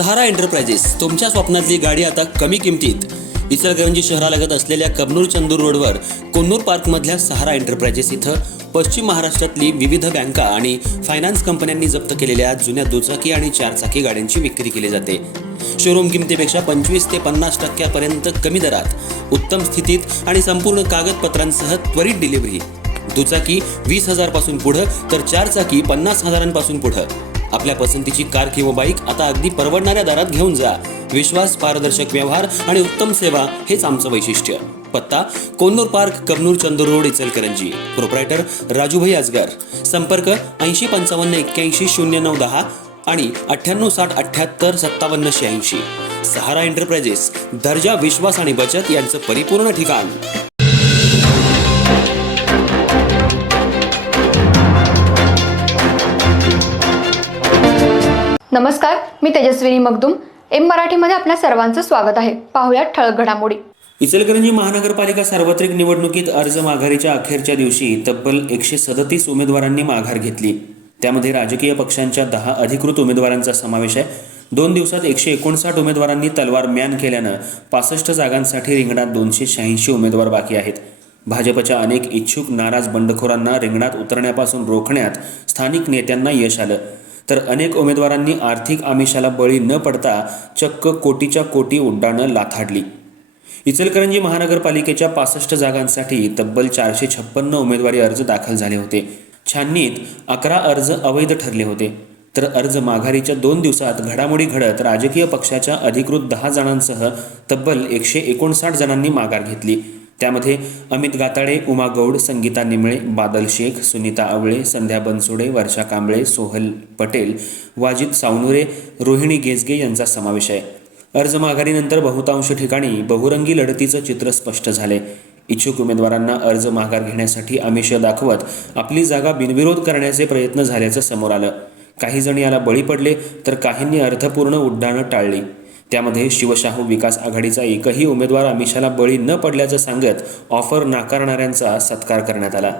सहारा enterprises तुमच्या स्वप्नातली गाडी आता कमी किमतीत. इचलकरंजी शहरालगत असलेल्या कबनूर चंदूर रोडवर कोन्नूर पार्कमधल्या सहारा एंटरप्राइजेस इथं पश्चिम महाराष्ट्रातली विविध बँका आणि फायनान्स कंपन्यांनी जप्त केलेल्या जुन्या दुचाकी आणि चारचाकी गाड्यांची विक्री केली जाते. शोरूम किमतीपेक्षा 25 ते 50% कमी दरात, उत्तम स्थितीत आणि संपूर्ण कागदपत्रांसह त्वरित डिलिव्हरी. दुचाकी 20,000 पासून पुढं तर चारचाकी 50,000 पासून पुढं. आपल्या पसंतीची कार किंवा बाईक आता अगदी परवडणाऱ्या दरात घेऊन जा. विश्वास, पारदर्शक व्यवहार आणि उत्तम सेवा हेच आमचं वैशिष्ट्य. पत्ता Konnur park, Kabnur Chandur road, Ichalkaranji. Proprietor Rajubhai Ajgar. संपर्क 8055810910 आणि 9860785786. सहारा एंटरप्राइजेस, दर्जा, विश्वास आणि बचत यांचं परिपूर्ण ठिकाण. नमस्कार, मी तेजस्विनी मगदूम. एम मराठीमध्ये आपल्या सर्वांचं स्वागत आहे. पाहुयात ठळक घडामोडी. इचलकरंजी महानगरपालिका सार्वत्रिक निवडणुकीत अर्ज माघारीच्या अखेरच्या दिवशी तब्बल 137 उमेदवारांनी माघार घेतली. त्यामध्ये राजकीय पक्षांच्या 10 अधिकृत उमेदवारांचा समावेश आहे. 2 दिवसात 159 उमेदवारांनी तलवार म्यान केल्यानं 65 जागांसाठी रिंगणात 286 उमेदवार बाकी आहेत. भाजपच्या अनेक इच्छुक नाराज बंडखोरांना रिंगणात उतरण्यापासून रोखण्यात स्थानिक नेत्यांना यश आलं, तर अनेक उमेदवारांनी आर्थिक आमिषाला बळी न पडता चक्क कोटीच्या कोटी उड्डाणं लाथाडली. इचलकरंजी महानगरपालिकेच्या 65 जागांसाठी तब्बल 456 उमेदवारी अर्ज दाखल झाले होते. छाननीत 11 अर्ज अवैध ठरले होते, तर अर्ज माघारीच्या 2 दिवसात घडामोडी घडत राजकीय पक्षाच्या अधिकृत 10 जणांसह तब्बल 159 जणांनी माघार घेतली. त्यामध्ये अमित गाताडे, उमा गौड, संगीता निमळे, बादल शेख, सुनीता आवळे, संध्या बनसोडे, वर्षा कांबळे, सोहल पटेल, वाजिद सावनुरे, रोहिणी गेजगे यांचा समावेश आहे. अर्ज माघारीनंतर बहुतांश ठिकाणी बहुरंगी लढतीचं चित्र स्पष्ट झाले. इच्छुक उमेदवारांना अर्ज माघार घेण्यासाठी आमिष दाखवत आपली जागा बिनविरोध करण्याचे प्रयत्न झाल्याचं समोर आलं. काही जण याला बळी पडले, तर काहींनी अर्थपूर्ण उड्डाणं टाळली. त्यामध्ये शिवशाहू विकास आघाडीचा एकही उमेदवार आमिषाला बळी न पडल्याचं सांगत ऑफर नाकारणाऱ्यांचा सत्कार करण्यात आला.